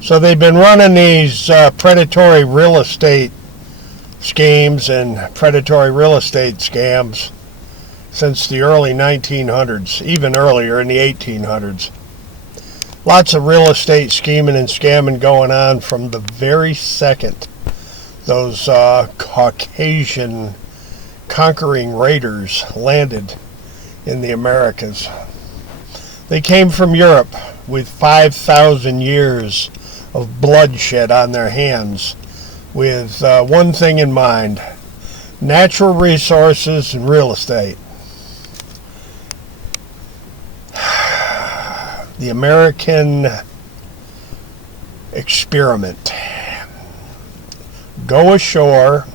So they've been running these predatory real estate schemes and predatory real estate scams since the early 1900s, even earlier in the 1800s. Lots of real estate scheming and scamming going on from the very second those Caucasian conquering raiders landed in the Americas. They came from Europe with 5,000 years of bloodshed on their hands, with one thing in mind: natural resources and real estate. The American experiment. Go ashore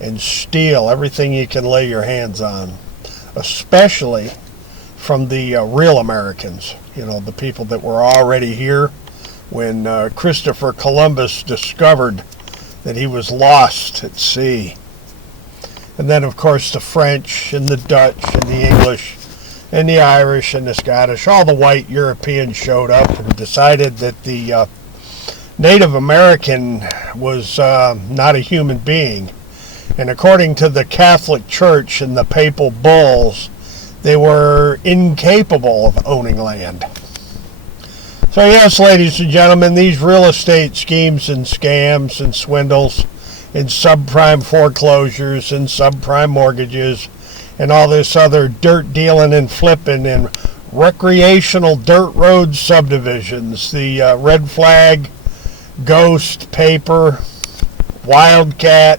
and steal everything you can lay your hands on, especially from the real Americans, the people that were already here when Christopher Columbus discovered that he was lost at sea. And then, of course, the French and the Dutch and the English and the Irish and the Scottish, all the white Europeans showed up and decided that the Native American was not a human being. And according to the Catholic Church and the papal bulls, they were incapable of owning land. So yes, ladies and gentlemen, these real estate schemes and scams and swindles and subprime foreclosures and subprime mortgages and all this other dirt dealing and flipping and recreational dirt road subdivisions, the red flag, ghost paper, wildcat,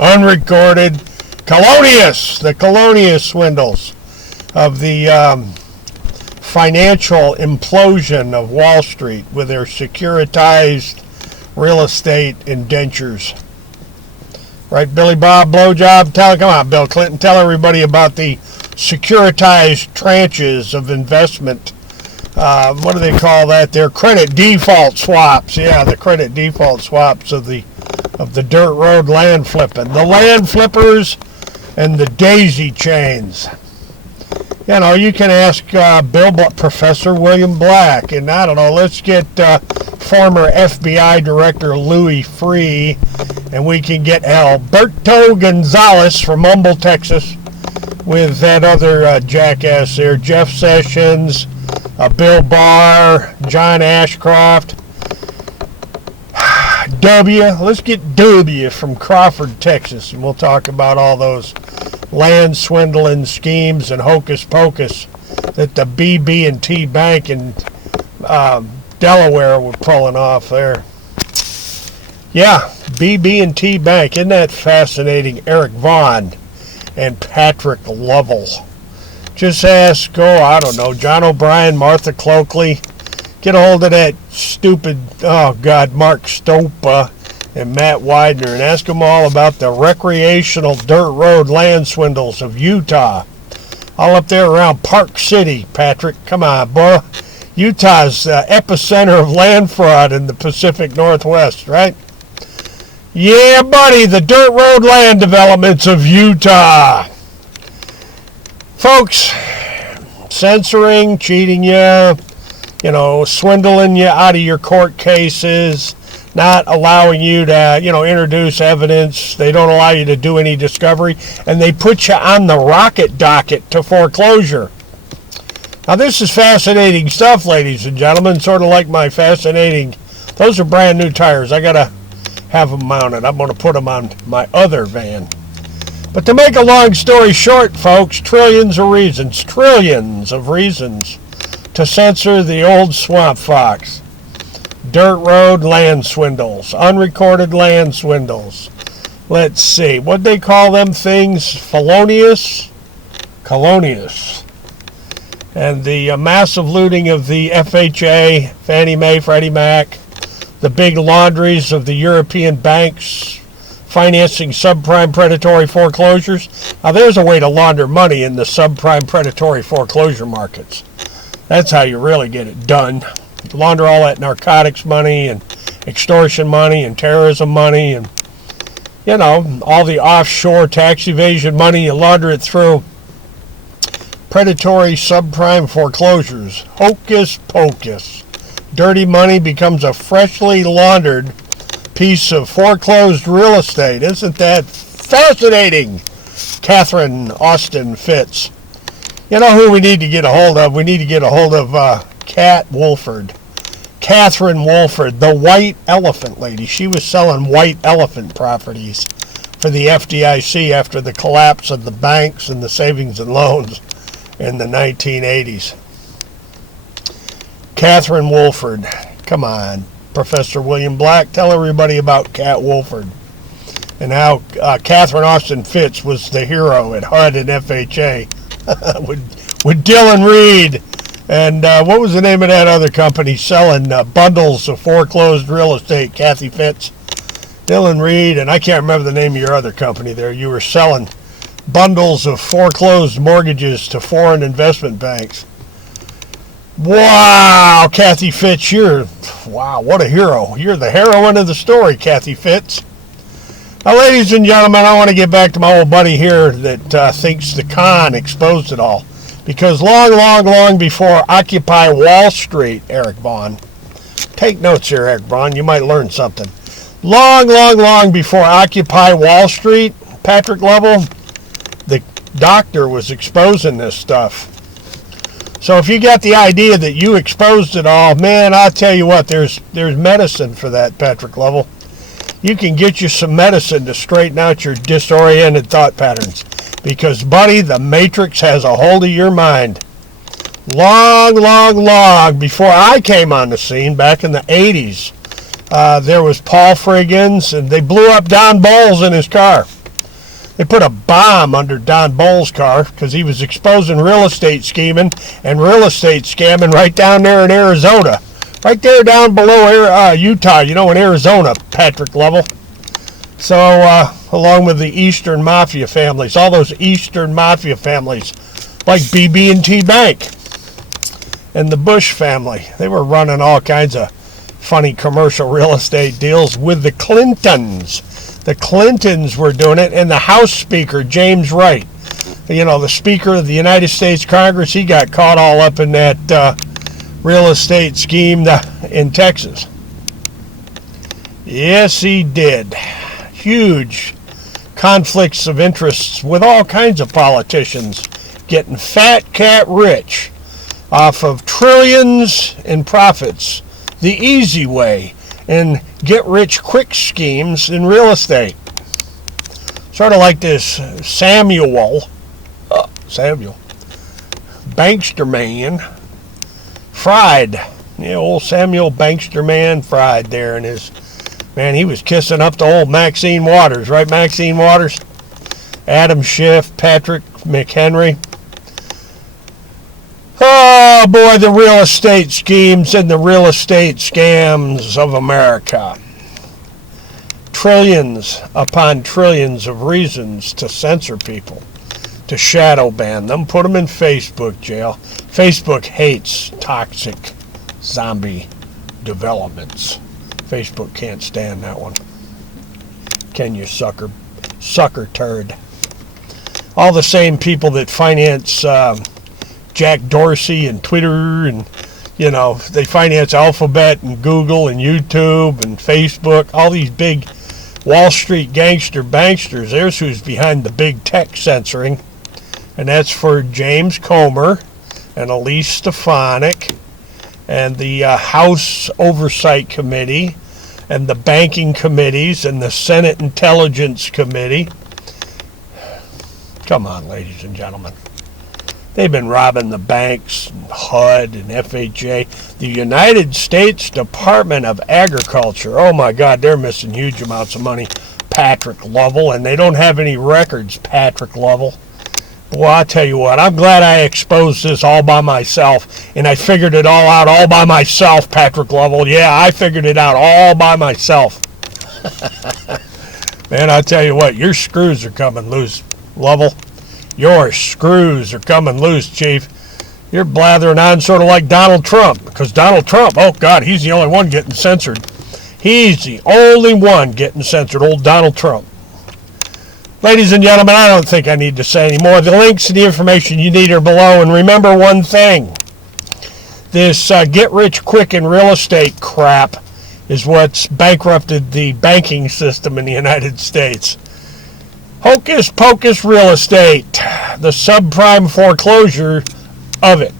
unrecorded, the colonius swindles of the financial implosion of Wall Street with their securitized real estate indentures. Right, Billy Bob, blowjob? Come on, Bill Clinton, tell everybody about the securitized tranches of investment. What do they call that? Their credit default swaps. Yeah, the credit default swaps of the dirt road land flipping. The land flippers and the daisy chains. You can ask Professor William Black, and I don't know, let's get former FBI Director Louis Freeh, and we can get Alberto Gonzalez from Humble, Texas, with that other jackass there, Jeff Sessions, Bill Barr, John Ashcroft. Let's get W from Crawford, Texas, and we'll talk about all those land swindling schemes and hocus pocus that the BB&T Bank in Delaware were pulling off there. Yeah, BB&T Bank. Isn't that fascinating? Eric Vaughn and Patrick Lovell. Just ask, John O'Brien, Martha Cloakley. Get a hold of that stupid, Mark Stopa and Matt Widener, and ask them all about the recreational dirt road land swindles of Utah. All up there around Park City, Patrick. Come on, boy. Utah's epicenter of land fraud in the Pacific Northwest, right? Yeah, buddy, the dirt road land developments of Utah. Folks, censoring, cheating you, swindling you out of your court cases, not allowing you to, introduce evidence. They don't allow you to do any discovery, and they put you on the rocket docket to foreclosure. Now, this is fascinating stuff, ladies and gentlemen, sort of like my fascinating, those are brand new tires. I got to have them mounted. I'm going to put them on my other van. But to make a long story short, folks, trillions of reasons to censor the old swamp fox. Dirt road land swindles, unrecorded land swindles. Let's see, what'd they call them things? Felonious? Colonious. And the massive looting of the FHA, Fannie Mae, Freddie Mac, the big laundries of the European banks financing subprime predatory foreclosures. Now there's a way to launder money in the subprime predatory foreclosure markets. That's how you really get it done. Launder all that narcotics money and extortion money and terrorism money and, all the offshore tax evasion money. You launder it through predatory subprime foreclosures. Hocus pocus. dirty money becomes a freshly laundered piece of foreclosed real estate. Isn't that fascinating? Catherine Austin Fitz. You know who we need to get a hold of? We need to get a hold of Cat Wolford. Catherine Wolford, the white elephant lady. She was selling white elephant properties for the FDIC after the collapse of the banks and the savings and loans in the 1980s. Catherine Wolford. Come on, Professor William Black, tell everybody about Cat Wolford and how Catherine Austin Fitz was the hero at HUD and FHA with Dylan Reed. And what was the name of that other company selling bundles of foreclosed real estate? Kathy Fitz, Dylan Reed, and I can't remember the name of your other company there. You were selling bundles of foreclosed mortgages to foreign investment banks. Wow, Kathy Fitz, wow, what a hero. You're the heroine of the story, Kathy Fitz. Now, ladies and gentlemen, I want to get back to my old buddy here that thinks the con exposed it all. Because long before Occupy Wall Street, Eric Vaughn, take notes here, Eric Vaughn, you might learn something. Long before Occupy Wall Street, Patrick Lovell, the doctor was exposing this stuff. So if you got the idea that you exposed it all, man, I'll tell you what, there's medicine for that, Patrick Lovell. You can get you some medicine to straighten out your disoriented thought patterns. Because, buddy, the Matrix has a hold of your mind. Long before I came on the scene back in the 80s, there was Paul Friggins, and they blew up Don Bowles in his car. They put a bomb under Don Bowles' car because he was exposing real estate scheming and real estate scamming right down there in Arizona. Right there down below Utah, in Arizona, Patrick Lovell. So, along with the Eastern Mafia families, all those Eastern Mafia families, like BB&T Bank and the Bush family, they were running all kinds of funny commercial real estate deals with the Clintons. The Clintons were doing it, and the House Speaker, James Wright, the Speaker of the United States Congress, he got caught all up in that real estate scheme in Texas. Yes, he did. Huge conflicts of interests with all kinds of politicians getting fat cat rich off of trillions in profits, the easy way, and get rich quick schemes in real estate. Sort of like this Samuel Bankster man Fried. Old Samuel Bankster man Fried there in his... Man, he was kissing up to old Maxine Waters, right, Maxine Waters? Adam Schiff, Patrick McHenry. Oh, boy, the real estate schemes and the real estate scams of America. Trillions upon trillions of reasons to censor people, to shadow ban them, put them in Facebook jail. Facebook hates toxic zombie developments. Facebook can't stand that one. Can you, sucker turd? All the same people that finance Jack Dorsey and Twitter and, they finance Alphabet and Google and YouTube and Facebook, all these big Wall Street gangster banksters. There's who's behind the big tech censoring. And that's for James Comer and Elise Stefanik and the House Oversight Committee and the banking committees and the Senate Intelligence Committee. Come on, ladies and gentlemen. They've been robbing the banks, and HUD and FHA. The United States Department of Agriculture, oh my God, they're missing huge amounts of money, Patrick Lovell, and they don't have any records, Patrick Lovell. Well, I'll tell you what, I'm glad I exposed this all by myself, and I figured it all out all by myself, Patrick Lovell. Yeah, I figured it out all by myself. Man, I'll tell you what, your screws are coming loose, Lovell. Your screws are coming loose, Chief. You're blathering on sort of like Donald Trump, because Donald Trump, oh God, he's the only one getting censored. He's the only one getting censored, old Donald Trump. Ladies and gentlemen, I don't think I need to say any more. The links and the information you need are below. And remember one thing. This get-rich-quick in real estate crap is what's bankrupted the banking system in the United States. Hocus pocus real estate, the subprime foreclosure of it.